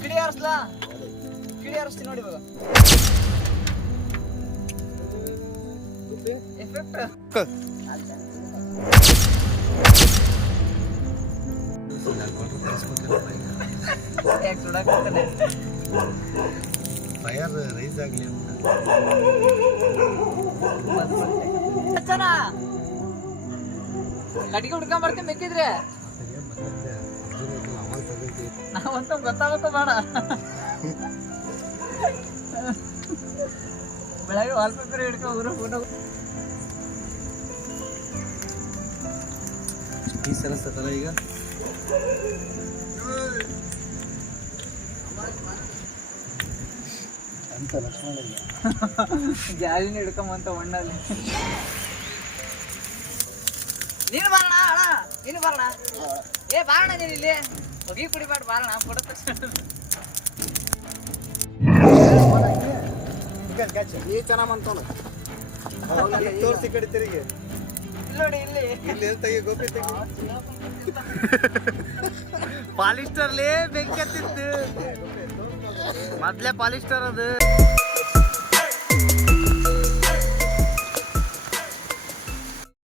ಕಿಡಿ ಆರಿಸ್ಲಾ ಕಿಡಿ ಆರಿಸ್ತೀನಿ ನೋಡಿ ಇವಾಗ ಎಫೆಕ್ಟ್ ಯಾಕೆ ಸುಡಾಕ್ತಾನೆ ಫೈರ್ ರೈಸ್ ಆಗಲಿ ಅಂತ ಕಟ್ಟಿಗೆ ಹುಡ್ಕೊಂಡ್ ಬರ್ತೀನಿ ಬೇಕಿದ್ರೆ ನಾವಂತ ಗೊತ್ತಾಗತ್ತ ಬೇಡ ಬೆಳಗ್ಗೆ ವಾಲ್ಪೇಪರ್ ಹಿಡ್ಕೊಂಡು ಫೋಟೋ ಈ ಸರಸ್ತಲ್ಲ ಈಗ ಅಂತ ಲಕ್ಷ್ಮಣ ಜಾಲಿನ ಹಿಡ್ಕೊಂಬಂತ ಮಣ್ಣಲ್ಲಿ ನೀನು ಬಾರಣ ಅಣ್ಣ ನೀನು ಬಾರಣ ಏ ಬಾರಣ ನೀನು ಇಲ್ಲಿ ಹೊಗಿ ಕುಡಿಬಾರ್ದು ಬಾರಣ ಫೋಟೋ ತಕ್ಷಣ ಈ ಚೆನ್ನಾಗಿ ಬಂತವಲ್ಲ ತೋರಿಸಿ ಕಡೆ ತಿರುಗಿ ಇಲ್ಲಿ ನೋಡಿ ಇಲ್ಲಿ ಇಲ್ಲಿ ತೆಗಿ ಗೋಪಿ ತೆಗಿ ಪಾಲಿಸ್ಟರ್ಲೇ ಬೆಂಕಿ ಹತ್ತಿತ್ತು ಮೊದ್ಲೇ ಪಾಲಿಸ್ಟರ್ ಅದು